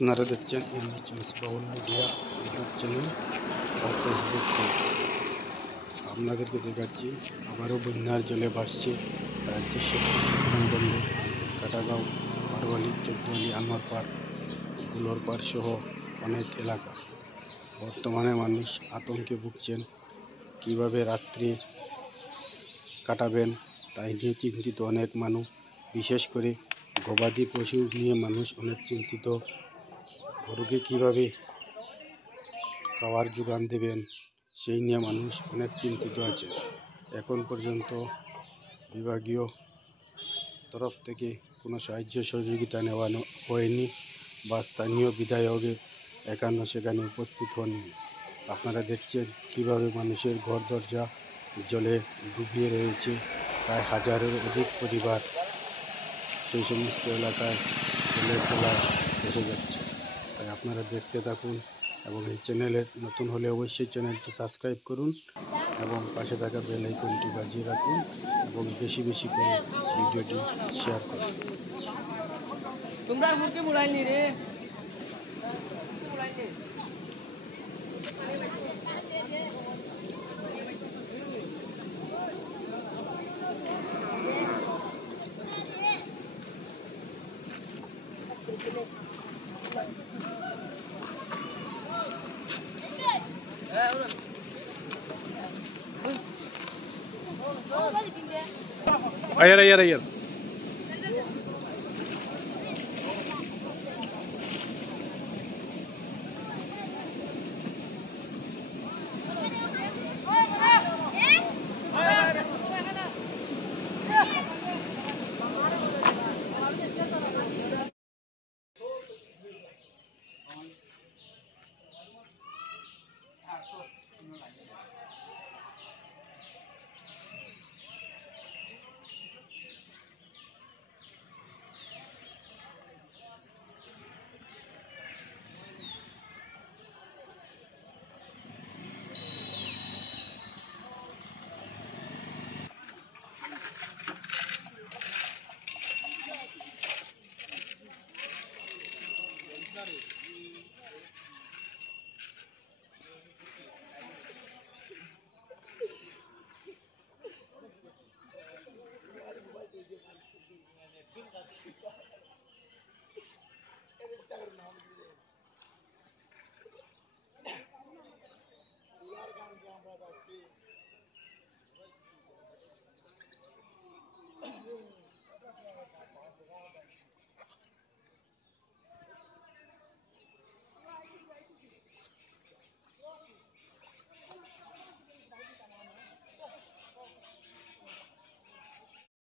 আপনারা দেখছেন Misbahul media YouTube channel আর Facebook page. আপনাদেরকে দেখাচ্ছি আবারও বন্যার জলে ভাসছে রাজ্যের সুলতানগঞ্জ, কাটাগাঁও, বারোয়ালি, চৌদ্দওয়ালি, আনোয়ারপাড়, বুলোরপাড় সহ অনেক এলাকা। বর্তমানে মানুষ আতঙ্কে ভুগছেন, কিভাবে রাত্রি কাটাবেন তাই নিয়ে চিন্তিত অনেক মানুষ। বিশেষ করে গবাদি পশু নিয়ে মানুষ অনেক চিন্তিত। গরুকে কিভাবে খাওয়ার যোগান দেবেন সেই নিয়ে মানুষ অনেক চিন্তিত আছে। এখন পর্যন্ত বিভাগীয় তরফ থেকে কোনো সাহায্য সহযোগিতা নেওয়া হয়নি বা স্থানীয় বিধায়কে এখানে সেখানে উপস্থিত হননি। আপনারা দেখছেন কিভাবে মানুষের ঘর দরজা জলে ডুবিয়ে রয়েছে। প্রায় হাজারের অধিক পরিবার সেই সমস্ত এলাকায় জলের তলায় এসে যাচ্ছে। তাই আপনারা দেখতে থাকুন এবং এই চ্যানেলে নতুন হলে অবশ্যই চ্যানেলটি সাবস্ক্রাইব করুন এবং পাশে থাকা বেল আইকনটি বাজিয়ে রাখুন এবং বেশি বেশি করে ভিডিওটি শেয়ার করুন। তোমরা মুরগি মুড়াইনি রে আয়ার